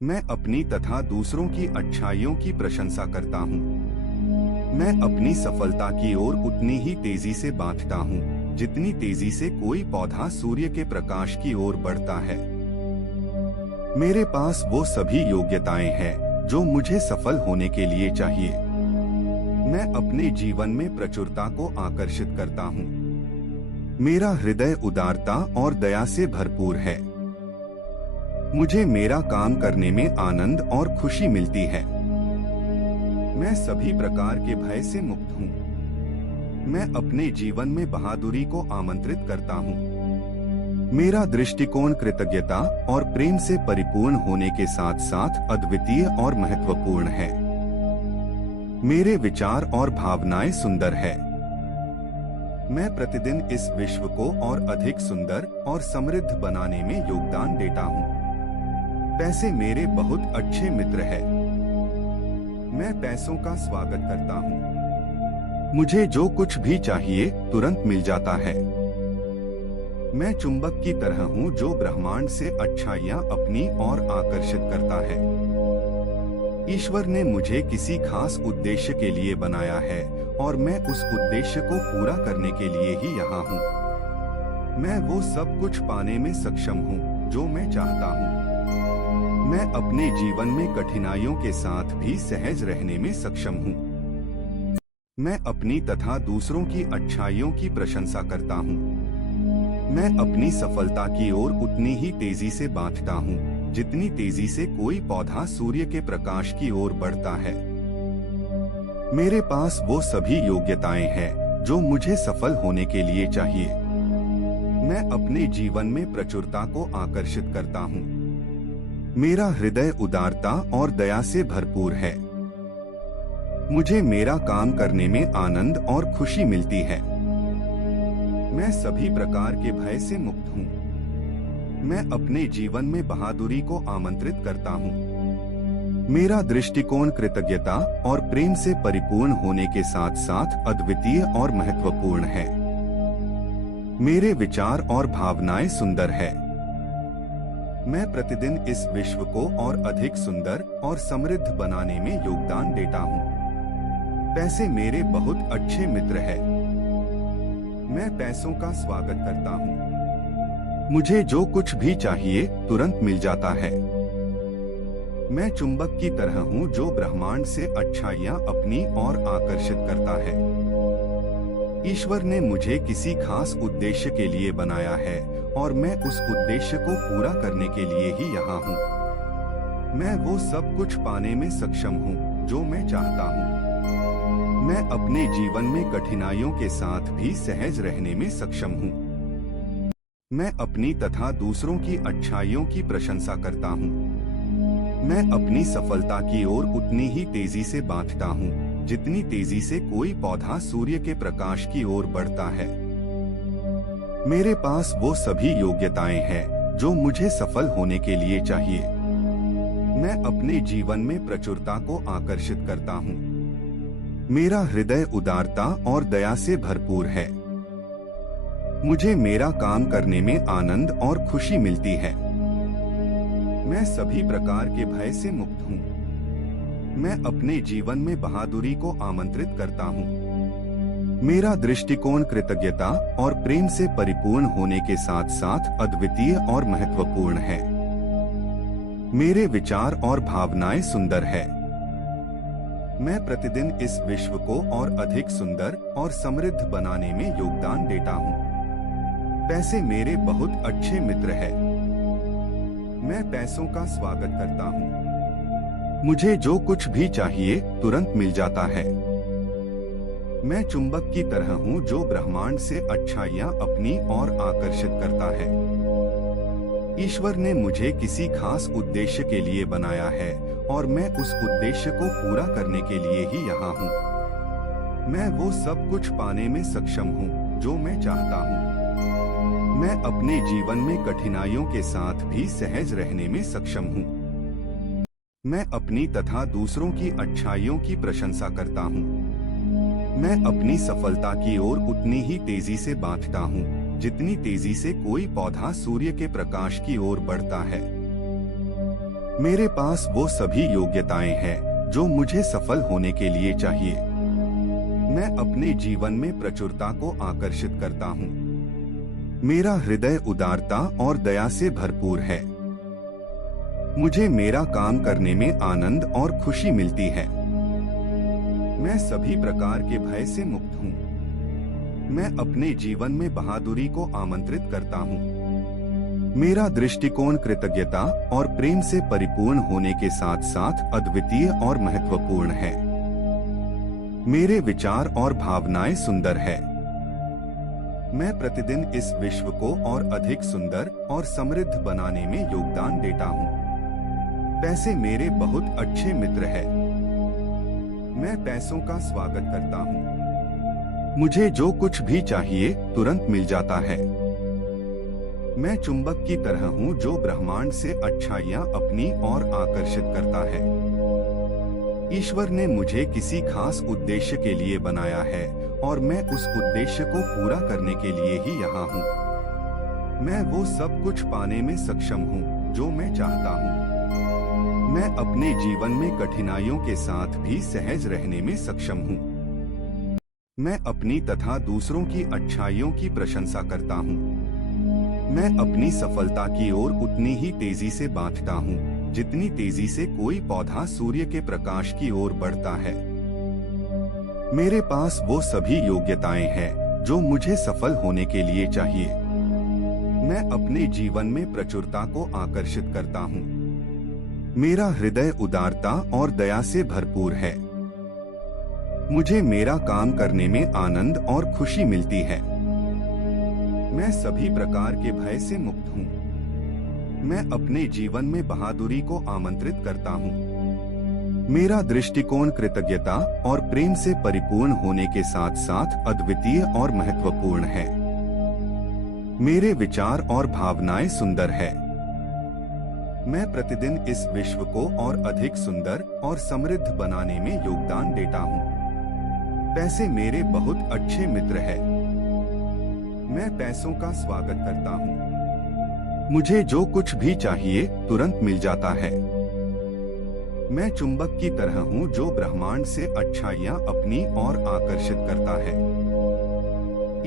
मैं अपनी तथा दूसरों की अच्छाइयों की प्रशंसा करता हूँ। मैं अपनी सफलता की ओर उतनी ही तेजी से बढ़ता हूँ जितनी तेजी से कोई पौधा सूर्य के प्रकाश की ओर बढ़ता है। मेरे पास वो सभी योग्यताएं हैं जो मुझे सफल होने के लिए चाहिए। मैं अपने जीवन में प्रचुरता को आकर्षित करता हूँ। मेरा हृदय उदारता और दया से भरपूर है। मुझे मेरा काम करने में आनंद और खुशी मिलती है। मैं सभी प्रकार के भय से मुक्त हूँ। मैं अपने जीवन में बहादुरी को आमंत्रित करता हूँ। मेरा दृष्टिकोण कृतज्ञता और प्रेम से परिपूर्ण होने के साथ साथ अद्वितीय और महत्वपूर्ण है। मेरे विचार और भावनाएं सुंदर है। मैं प्रतिदिन इस विश्व को और अधिक सुंदर और समृद्ध बनाने में योगदान देता हूँ। पैसे मेरे बहुत अच्छे मित्र हैं। मैं पैसों का स्वागत करता हूँ। मुझे जो कुछ भी चाहिए तुरंत मिल जाता है। मैं चुंबक की तरह हूँ जो ब्रह्मांड से अच्छाइयाँ अपनी ओर आकर्षित करता है। ईश्वर ने मुझे किसी खास उद्देश्य के लिए बनाया है और मैं उस उद्देश्य को पूरा करने के लिए ही यहाँ हूँ। मैं वो सब कुछ पाने में सक्षम हूँ जो मैं चाहता हूँ। मैं अपने जीवन में कठिनाइयों के साथ भी सहज रहने में सक्षम हूँ। मैं अपनी तथा दूसरों की अच्छाइयों की प्रशंसा करता हूँ। मैं अपनी सफलता की ओर उतनी ही तेजी से बढ़ता हूँ जितनी तेजी से कोई पौधा सूर्य के प्रकाश की ओर बढ़ता है। मेरे पास वो सभी योग्यताएं हैं जो मुझे सफल होने के लिए चाहिए। मैं अपने जीवन में प्रचुरता को आकर्षित करता हूँ। मेरा हृदय उदारता और दया से भरपूर है। मुझे मेरा काम करने में आनंद और खुशी मिलती है। मैं सभी प्रकार के भय से मुक्त हूँ। मैं अपने जीवन में बहादुरी को आमंत्रित करता हूँ। मेरा दृष्टिकोण कृतज्ञता और प्रेम से परिपूर्ण होने के साथ साथ अद्वितीय और महत्वपूर्ण है। मेरे विचार और भावनाएं सुंदर है। मैं प्रतिदिन इस विश्व को और अधिक सुंदर और समृद्ध बनाने में योगदान देता हूँ। पैसे मेरे बहुत अच्छे मित्र हैं। मैं पैसों का स्वागत करता हूँ। मुझे जो कुछ भी चाहिए तुरंत मिल जाता है। मैं चुंबक की तरह हूँ जो ब्रह्मांड से अच्छाइयाँ अपनी ओर आकर्षित करता है। ईश्वर ने मुझे किसी खास उद्देश्य के लिए बनाया है और मैं उस उद्देश्य को पूरा करने के लिए ही यहाँ हूँ। मैं वो सब कुछ पाने में सक्षम हूँ जो मैं चाहता हूँ। मैं अपने जीवन में कठिनाइयों के साथ भी सहज रहने में सक्षम हूँ। मैं अपनी तथा दूसरों की अच्छाइयों की प्रशंसा करता हूँ। मैं अपनी सफलता की ओर उतनी ही तेजी से बढ़ता हूँ जितनी तेजी से कोई पौधा सूर्य के प्रकाश की ओर बढ़ता है। मेरे पास वो सभी योग्यताएं हैं जो मुझे सफल होने के लिए चाहिए। मैं अपने जीवन में प्रचुरता को आकर्षित करता हूँ। मेरा हृदय उदारता और दया से भरपूर है। मुझे मेरा काम करने में आनंद और खुशी मिलती है। मैं सभी प्रकार के भय से मुक्त हूँ। मैं अपने जीवन में बहादुरी को आमंत्रित करता हूँ। मेरा दृष्टिकोण कृतज्ञता और प्रेम से परिपूर्ण होने के साथ साथ अद्वितीय और महत्वपूर्ण है। मेरे विचार और भावनाएं सुंदर है। मैं प्रतिदिन इस विश्व को और अधिक सुंदर और समृद्ध बनाने में योगदान देता हूँ। पैसे मेरे बहुत अच्छे मित्र हैं। मैं पैसों का स्वागत करता हूँ। मुझे जो कुछ भी चाहिए तुरंत मिल जाता है। मैं चुंबक की तरह हूँ जो ब्रह्मांड से अच्छाइयाँ अपनी ओर आकर्षित करता है। ईश्वर ने मुझे किसी खास उद्देश्य के लिए बनाया है और मैं उस उद्देश्य को पूरा करने के लिए ही यहाँ हूँ। मैं वो सब कुछ पाने में सक्षम हूँ जो मैं चाहता हूँ। मैं अपने जीवन में कठिनाइयों के साथ भी सहज रहने में सक्षम हूँ। मैं अपनी तथा दूसरों की अच्छाइयों की प्रशंसा करता हूँ। मैं अपनी सफलता की ओर उतनी ही तेजी से बढ़ता हूँ जितनी तेजी से कोई पौधा सूर्य के प्रकाश की ओर बढ़ता है। मेरे पास वो सभी योग्यताएं हैं जो मुझे सफल होने के लिए चाहिए। मैं अपने जीवन में प्रचुरता को आकर्षित करता हूँ। मेरा हृदय उदारता और दया से भरपूर है। मुझे मेरा काम करने में आनंद और खुशी मिलती है। मैं सभी प्रकार के भय से मुक्त हूँ। मैं अपने जीवन में बहादुरी को आमंत्रित करता हूँ। मेरा दृष्टिकोण कृतज्ञता और प्रेम से परिपूर्ण होने के साथ साथ अद्वितीय और महत्वपूर्ण है। मेरे विचार और भावनाएं सुंदर है। मैं प्रतिदिन इस विश्व को और अधिक सुंदर और समृद्ध बनाने में योगदान देता हूँ। पैसे मेरे बहुत अच्छे मित्र हैं। मैं पैसों का स्वागत करता हूँ। मुझे जो कुछ भी चाहिए तुरंत मिल जाता है। मैं चुंबक की तरह हूँ जो ब्रह्मांड से अच्छाइयाँ अपनी ओर आकर्षित करता है। ईश्वर ने मुझे किसी खास उद्देश्य के लिए बनाया है और मैं उस उद्देश्य को पूरा करने के लिए ही यहाँ हूँ। मैं वो सब कुछ पाने में सक्षम हूँ जो मैं चाहता हूँ। मैं अपने जीवन में कठिनाइयों के साथ भी सहज रहने में सक्षम हूँ। मैं अपनी तथा दूसरों की अच्छाइयों की प्रशंसा करता हूँ। मैं अपनी सफलता की ओर उतनी ही तेजी से बढ़ता हूँ जितनी तेजी से कोई पौधा सूर्य के प्रकाश की ओर बढ़ता है। मेरे पास वो सभी योग्यताएं हैं जो मुझे सफल होने के लिए चाहिए। मैं अपने जीवन में प्रचुरता को आकर्षित करता हूँ। मेरा हृदय उदारता और दया से भरपूर है। मुझे मेरा काम करने में आनंद और खुशी मिलती है। मैं सभी प्रकार के भय से मुक्त हूँ। मैं अपने जीवन में बहादुरी को आमंत्रित करता हूँ। मेरा दृष्टिकोण कृतज्ञता और प्रेम से परिपूर्ण होने के साथ साथ अद्वितीय और महत्वपूर्ण है। मेरे विचार और भावनाएं सुंदर है। मैं प्रतिदिन इस विश्व को और अधिक सुंदर और समृद्ध बनाने में योगदान देता हूँ। पैसे मेरे बहुत अच्छे मित्र हैं। मैं पैसों का स्वागत करता हूँ। मुझे जो कुछ भी चाहिए तुरंत मिल जाता है। मैं चुंबक की तरह हूँ जो ब्रह्मांड से अच्छाइयाँ अपनी ओर आकर्षित करता है।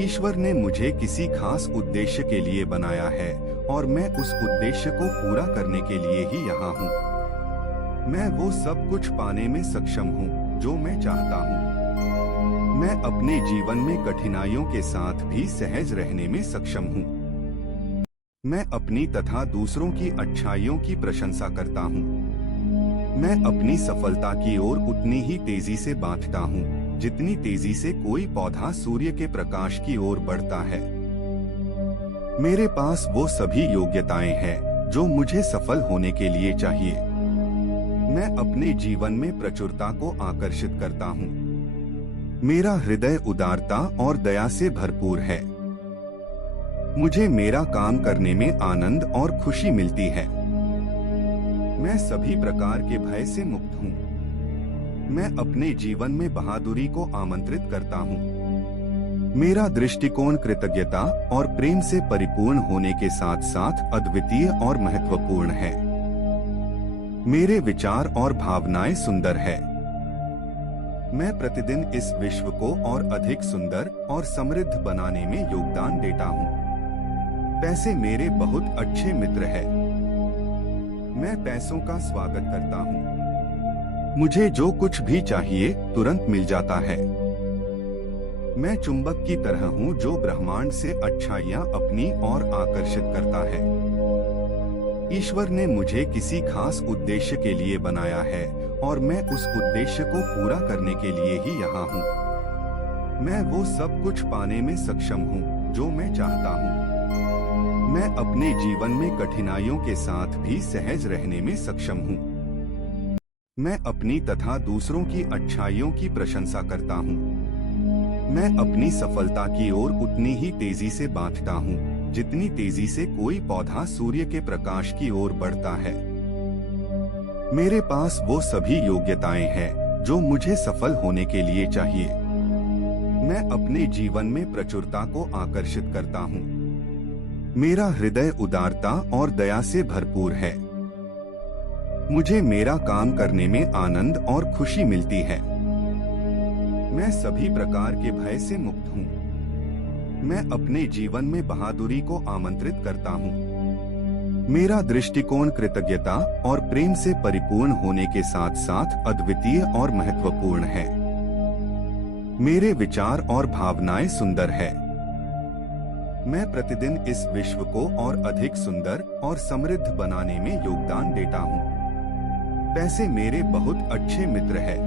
ईश्वर ने मुझे किसी खास उद्देश्य के लिए बनाया है और मैं उस उद्देश्य को पूरा करने के लिए ही यहाँ हूँ। मैं वो सब कुछ पाने में सक्षम हूँ जो मैं चाहता हूँ। मैं अपने जीवन में कठिनाइयों के साथ भी सहज रहने में सक्षम हूँ। मैं अपनी तथा दूसरों की अच्छाइयों की प्रशंसा करता हूँ। मैं अपनी सफलता की ओर उतनी ही तेजी से बढ़ता हूँ जितनी तेजी से कोई पौधा सूर्य के प्रकाश की ओर बढ़ता है। मेरे पास वो सभी योग्यताएं हैं जो मुझे सफल होने के लिए चाहिए। मैं अपने जीवन में प्रचुरता को आकर्षित करता हूँ। मेरा हृदय उदारता और दया से भरपूर है। मुझे मेरा काम करने में आनंद और खुशी मिलती है। मैं सभी प्रकार के भय से मुक्त हूँ। मैं अपने जीवन में बहादुरी को आमंत्रित करता हूँ। मेरा दृष्टिकोण कृतज्ञता और प्रेम से परिपूर्ण होने के साथ साथ अद्वितीय और महत्वपूर्ण है। मेरे विचार और भावनाएं सुंदर है। मैं प्रतिदिन इस विश्व को और अधिक सुंदर और समृद्ध बनाने में योगदान देता हूँ। पैसे मेरे बहुत अच्छे मित्र हैं। मैं पैसों का स्वागत करता हूँ। मुझे जो कुछ भी चाहिए तुरंत मिल जाता है। मैं चुंबक की तरह हूँ जो ब्रह्मांड से अच्छाइयाँ अपनी ओर आकर्षित करता है। ईश्वर ने मुझे किसी खास उद्देश्य के लिए बनाया है और मैं उस उद्देश्य को पूरा करने के लिए ही यहाँ हूँ। मैं वो सब कुछ पाने में सक्षम हूँ जो मैं चाहता हूँ। मैं अपने जीवन में कठिनाइयों के साथ भी सहज रहने में सक्षम हूँ। मैं अपनी तथा दूसरों की अच्छाइयों की प्रशंसा करता हूँ। मैं अपनी सफलता की ओर उतनी ही तेजी से बढ़ता हूँ जितनी तेजी से कोई पौधा सूर्य के प्रकाश की ओर बढ़ता है। मेरे पास वो सभी योग्यताएं हैं जो मुझे सफल होने के लिए चाहिए। मैं अपने जीवन में प्रचुरता को आकर्षित करता हूँ। मेरा हृदय उदारता और दया से भरपूर है। मुझे मेरा काम करने में आनंद और खुशी मिलती है। मैं सभी प्रकार के भय से मुक्त हूँ। मैं अपने जीवन में बहादुरी को आमंत्रित करता हूँ। मेरा दृष्टिकोण कृतज्ञता और प्रेम से परिपूर्ण होने के साथ साथ अद्वितीय और महत्वपूर्ण है। मेरे विचार और भावनाएं सुंदर है। मैं प्रतिदिन इस विश्व को और अधिक सुंदर और समृद्ध बनाने में योगदान देता हूँ। पैसे मेरे बहुत अच्छे मित्र हैं।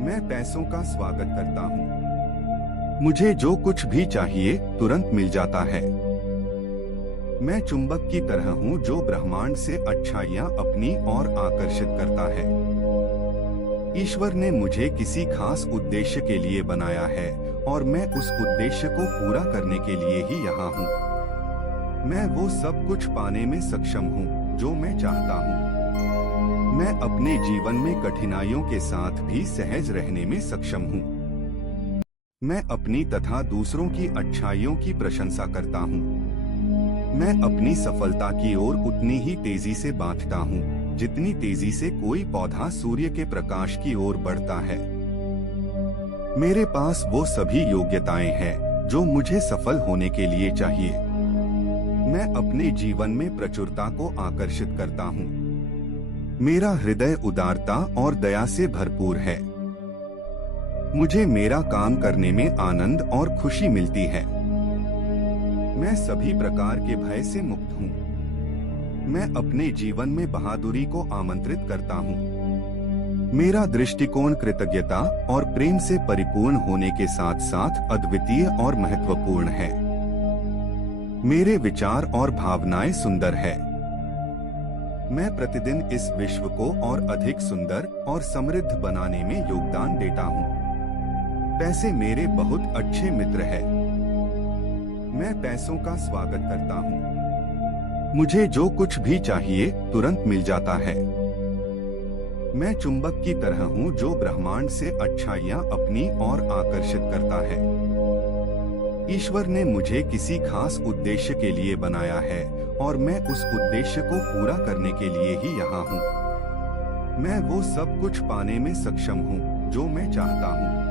मैं पैसों का स्वागत करता हूँ। मुझे जो कुछ भी चाहिए तुरंत मिल जाता है। मैं चुंबक की तरह हूँ जो ब्रह्मांड से अच्छाइयाँ अपनी ओर आकर्षित करता है। ईश्वर ने मुझे किसी खास उद्देश्य के लिए बनाया है और मैं उस उद्देश्य को पूरा करने के लिए ही यहाँ हूँ। मैं वो सब कुछ पाने में सक्षम हूँ जो मैं चाहता हूँ। मैं अपने जीवन में कठिनाइयों के साथ भी सहज रहने में सक्षम हूँ। मैं अपनी तथा दूसरों की अच्छाइयों की प्रशंसा करता हूँ। मैं अपनी सफलता की ओर उतनी ही तेजी से बढ़ता हूँ जितनी तेजी से कोई पौधा सूर्य के प्रकाश की ओर बढ़ता है। मेरे पास वो सभी योग्यताएं हैं जो मुझे सफल होने के लिए चाहिए। मैं अपने जीवन में प्रचुरता को आकर्षित करता हूँ। मेरा हृदय उदारता और दया से भरपूर है। मुझे मेरा काम करने में आनंद और खुशी मिलती है। मैं सभी प्रकार के भय से मुक्त हूँ। मैं अपने जीवन में बहादुरी को आमंत्रित करता हूँ। मेरा दृष्टिकोण कृतज्ञता और प्रेम से परिपूर्ण होने के साथ साथ अद्वितीय और महत्वपूर्ण है। मेरे विचार और भावनाएं सुंदर है। मैं प्रतिदिन इस विश्व को और अधिक सुंदर और समृद्ध बनाने में योगदान देता हूँ। पैसे मेरे बहुत अच्छे मित्र हैं। मैं पैसों का स्वागत करता हूँ। मुझे जो कुछ भी चाहिए तुरंत मिल जाता है। मैं चुंबक की तरह हूँ जो ब्रह्मांड से अच्छाइयाँ अपनी ओर आकर्षित करता है। ईश्वर ने मुझे किसी खास उद्देश्य के लिए बनाया है और मैं उस उद्देश्य को पूरा करने के लिए ही यहाँ हूँ। मैं वो सब कुछ पाने में सक्षम हूँ जो मैं चाहता हूँ।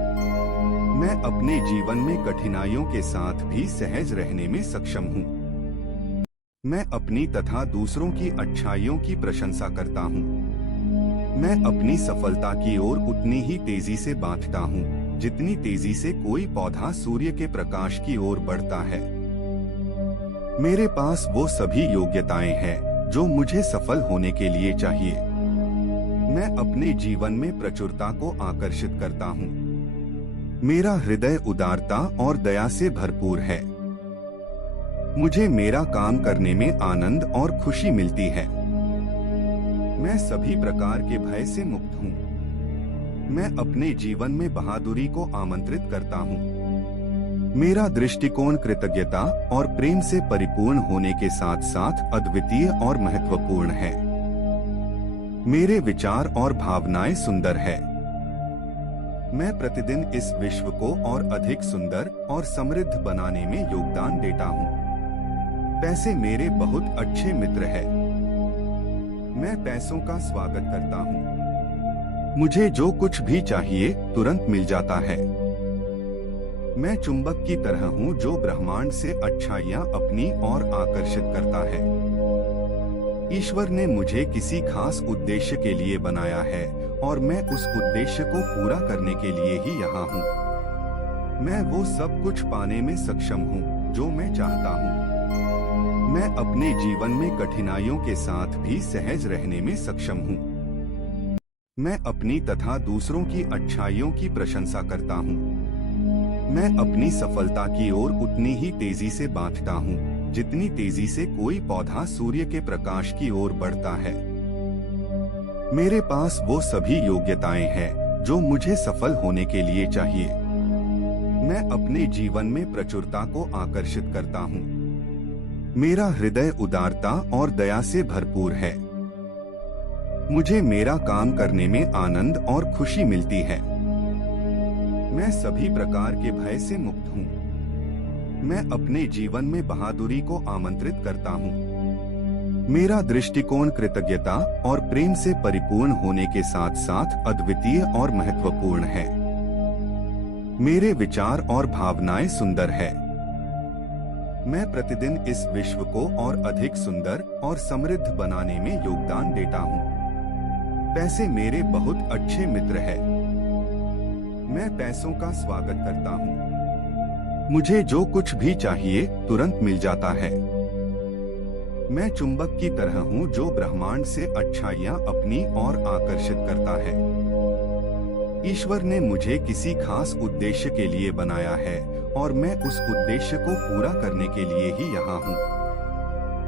मैं अपने जीवन में कठिनाइयों के साथ भी सहज रहने में सक्षम हूँ। मैं अपनी तथा दूसरों की अच्छाइयों की प्रशंसा करता हूँ। मैं अपनी सफलता की ओर उतनी ही तेजी से बढ़ता हूँ जितनी तेजी से कोई पौधा सूर्य के प्रकाश की ओर बढ़ता है। मेरे पास वो सभी योग्यताएं हैं जो मुझे सफल होने के लिए चाहिए। मैं अपने जीवन में प्रचुरता को आकर्षित करता हूँ। मेरा हृदय उदारता और दया से भरपूर है। मुझे मेरा काम करने में आनंद और खुशी मिलती है। मैं सभी प्रकार के भय से मुक्त हूँ। मैं अपने जीवन में बहादुरी को आमंत्रित करता हूँ। मेरा दृष्टिकोण कृतज्ञता और प्रेम से परिपूर्ण होने के साथ साथ अद्वितीय और महत्वपूर्ण है। मेरे विचार और भावनाएं सुंदर है। मैं प्रतिदिन इस विश्व को और अधिक सुंदर और समृद्ध बनाने में योगदान देता हूँ। पैसे मेरे बहुत अच्छे मित्र हैं। मैं पैसों का स्वागत करता हूँ। मुझे जो कुछ भी चाहिए तुरंत मिल जाता है। मैं चुंबक की तरह हूँ जो ब्रह्मांड से अच्छाइयाँ अपनी ओर आकर्षित करता है। ईश्वर ने मुझे किसी खास उद्देश्य के लिए बनाया है और मैं उस उद्देश्य को पूरा करने के लिए ही यहाँ हूँ। मैं वो सब कुछ पाने में सक्षम हूँ जो मैं चाहता हूँ। मैं अपने जीवन में कठिनाइयों के साथ भी सहज रहने में सक्षम हूँ। मैं अपनी तथा दूसरों की अच्छाइयों की प्रशंसा करता हूँ। मैं अपनी सफलता की ओर उतनी ही तेजी से बढ़ता हूँ जितनी तेजी से कोई पौधा सूर्य के प्रकाश की ओर बढ़ता है। मेरे पास वो सभी योग्यताएं हैं जो मुझे सफल होने के लिए चाहिए। मैं अपने जीवन में प्रचुरता को आकर्षित करता हूँ। मेरा हृदय उदारता और दया से भरपूर है। मुझे मेरा काम करने में आनंद और खुशी मिलती है। मैं सभी प्रकार के भय से मुक्त हूँ। मैं अपने जीवन में बहादुरी को आमंत्रित करता हूँ। मेरा दृष्टिकोण कृतज्ञता और प्रेम से परिपूर्ण होने के साथ साथ अद्वितीय और महत्वपूर्ण है। मेरे विचार और भावनाएं सुंदर है। मैं प्रतिदिन इस विश्व को और अधिक सुंदर और समृद्ध बनाने में योगदान देता हूँ। पैसे मेरे बहुत अच्छे मित्र हैं। मैं पैसों का स्वागत करता हूँ। मुझे जो कुछ भी चाहिए तुरंत मिल जाता है। मैं चुंबक की तरह हूँ जो ब्रह्मांड से अच्छाइयाँ अपनी ओर आकर्षित करता है। ईश्वर ने मुझे किसी खास उद्देश्य के लिए बनाया है और मैं उस उद्देश्य को पूरा करने के लिए ही यहाँ हूँ।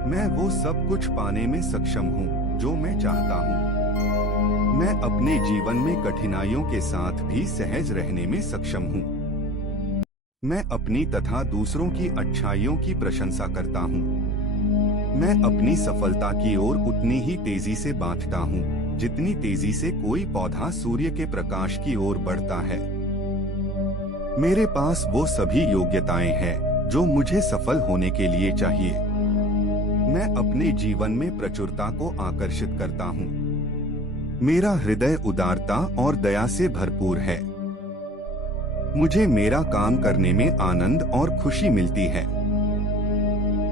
मैं वो सब कुछ पाने में सक्षम हूँ जो मैं चाहता हूँ। मैं अपने जीवन में कठिनाइयों के साथ भी सहज रहने में सक्षम हूँ। मैं अपनी तथा दूसरों की अच्छाइयों की प्रशंसा करता हूँ। मैं अपनी सफलता की ओर उतनी ही तेजी से बढ़ता हूँ जितनी तेजी से कोई पौधा सूर्य के प्रकाश की ओर बढ़ता है। मेरे पास वो सभी योग्यताएं हैं जो मुझे सफल होने के लिए चाहिए। मैं अपने जीवन में प्रचुरता को आकर्षित करता हूँ। मेरा हृदय उदारता और दया से भरपूर है। मुझे मेरा काम करने में आनंद और खुशी मिलती है।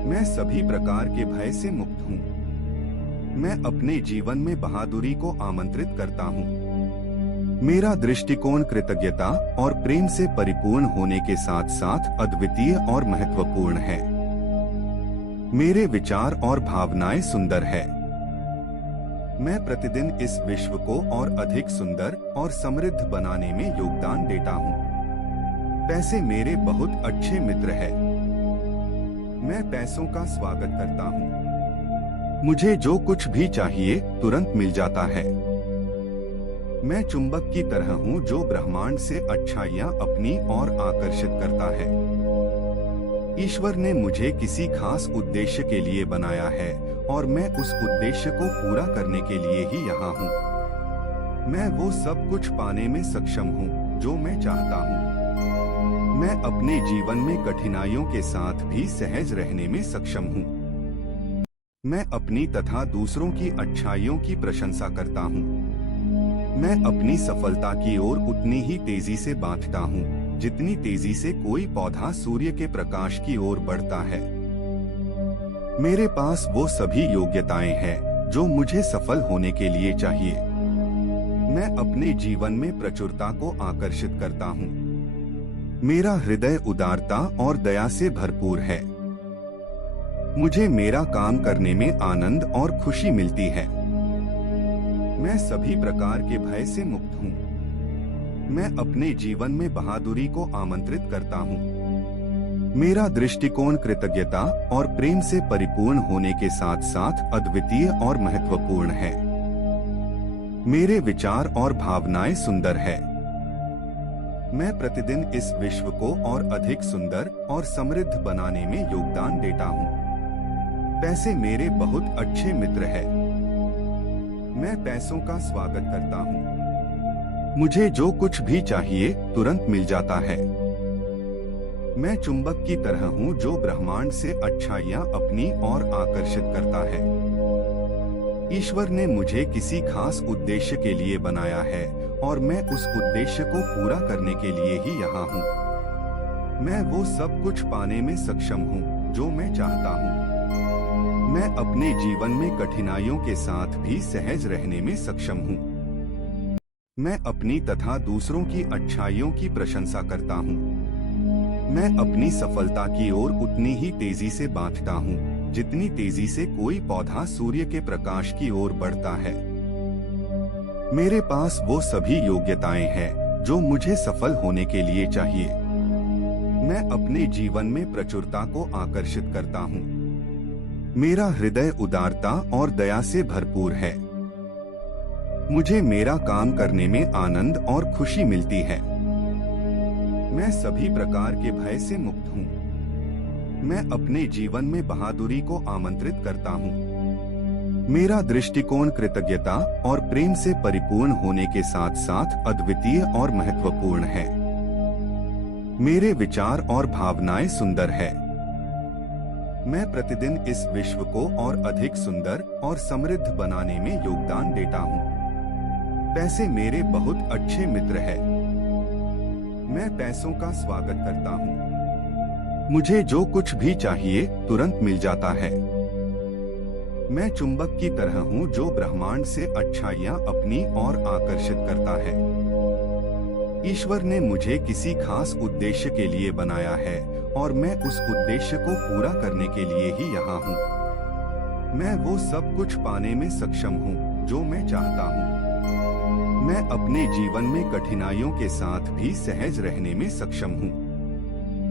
मैं सभी प्रकार के भय से मुक्त हूँ। मैं अपने जीवन में बहादुरी को आमंत्रित करता हूँ। मेरा दृष्टिकोण कृतज्ञता और प्रेम से परिपूर्ण होने के साथ साथ अद्वितीय और महत्वपूर्ण है। मेरे विचार और भावनाएं सुंदर है। मैं प्रतिदिन इस विश्व को और अधिक सुंदर और समृद्ध बनाने में योगदान देता हूँ। पैसे मेरे बहुत अच्छे मित्र हैं। मैं पैसों का स्वागत करता हूँ। मुझे जो कुछ भी चाहिए तुरंत मिल जाता है। मैं चुंबक की तरह हूँ जो ब्रह्मांड से अच्छाइयाँ अपनी ओर आकर्षित करता है। ईश्वर ने मुझे किसी खास उद्देश्य के लिए बनाया है और मैं उस उद्देश्य को पूरा करने के लिए ही यहाँ हूँ। मैं वो सब कुछ पाने में सक्षम हूँ जो मैं चाहता हूँ। मैं अपने जीवन में कठिनाइयों के साथ भी सहज रहने में सक्षम हूँ। मैं अपनी तथा दूसरों की अच्छाइयों की प्रशंसा करता हूँ। मैं अपनी सफलता की ओर उतनी ही तेजी से बढ़ता हूँ जितनी तेजी से कोई पौधा सूर्य के प्रकाश की ओर बढ़ता है। मेरे पास वो सभी योग्यताएं हैं जो मुझे सफल होने के लिए चाहिए। मैं अपने जीवन में प्रचुरता को आकर्षित करता हूँ। मेरा हृदय उदारता और दया से भरपूर है। मुझे मेरा काम करने में आनंद और खुशी मिलती है। मैं सभी प्रकार के भय से मुक्त हूँ। मैं अपने जीवन में बहादुरी को आमंत्रित करता हूँ। मेरा दृष्टिकोण कृतज्ञता और प्रेम से परिपूर्ण होने के साथ साथ अद्वितीय और महत्वपूर्ण है। मेरे विचार और भावनाएं सुंदर है। मैं प्रतिदिन इस विश्व को और अधिक सुंदर और समृद्ध बनाने में योगदान देता हूँ। पैसे मेरे बहुत अच्छे मित्र हैं। मैं पैसों का स्वागत करता हूँ। मुझे जो कुछ भी चाहिए तुरंत मिल जाता है। मैं चुंबक की तरह हूँ जो ब्रह्मांड से अच्छाइयाँ अपनी ओर आकर्षित करता है। ईश्वर ने मुझे किसी खास उद्देश्य के लिए बनाया है और मैं उस उद्देश्य को पूरा करने के लिए ही यहाँ हूँ। मैं वो सब कुछ पाने में सक्षम हूँ जो मैं चाहता हूँ। मैं अपने जीवन में कठिनाइयों के साथ भी सहज रहने में सक्षम हूँ। मैं अपनी तथा दूसरों की अच्छाइयों की प्रशंसा करता हूँ। मैं अपनी सफलता की ओर उतनी ही तेजी से बढ़ता हूँ जितनी तेजी से कोई पौधा सूर्य के प्रकाश की ओर बढ़ता है। मेरे पास वो सभी योग्यताएं हैं जो मुझे सफल होने के लिए चाहिए। मैं अपने जीवन में प्रचुरता को आकर्षित करता हूँ। मेरा हृदय उदारता और दया से भरपूर है। मुझे मेरा काम करने में आनंद और खुशी मिलती है। मैं सभी प्रकार के भय से मुक्त हूँ। मैं अपने जीवन में बहादुरी को आमंत्रित करता हूँ। मेरा दृष्टिकोण कृतज्ञता और प्रेम से परिपूर्ण होने के साथ साथ अद्वितीय और महत्वपूर्ण है। मेरे विचार और भावनाएं सुंदर है। मैं प्रतिदिन इस विश्व को और अधिक सुंदर और समृद्ध बनाने में योगदान देता हूँ। पैसे मेरे बहुत अच्छे मित्र हैं। मैं पैसों का स्वागत करता हूँ। मुझे जो कुछ भी चाहिए तुरंत मिल जाता है। मैं चुंबक की तरह हूँ जो ब्रह्मांड से अच्छाइयाँ अपनी ओर आकर्षित करता है। ईश्वर ने मुझे किसी खास उद्देश्य के लिए बनाया है और मैं उस उद्देश्य को पूरा करने के लिए ही यहाँ हूँ। मैं वो सब कुछ पाने में सक्षम हूँ जो मैं चाहता हूँ। मैं अपने जीवन में कठिनाइयों के साथ भी सहज रहने में सक्षम हूँ।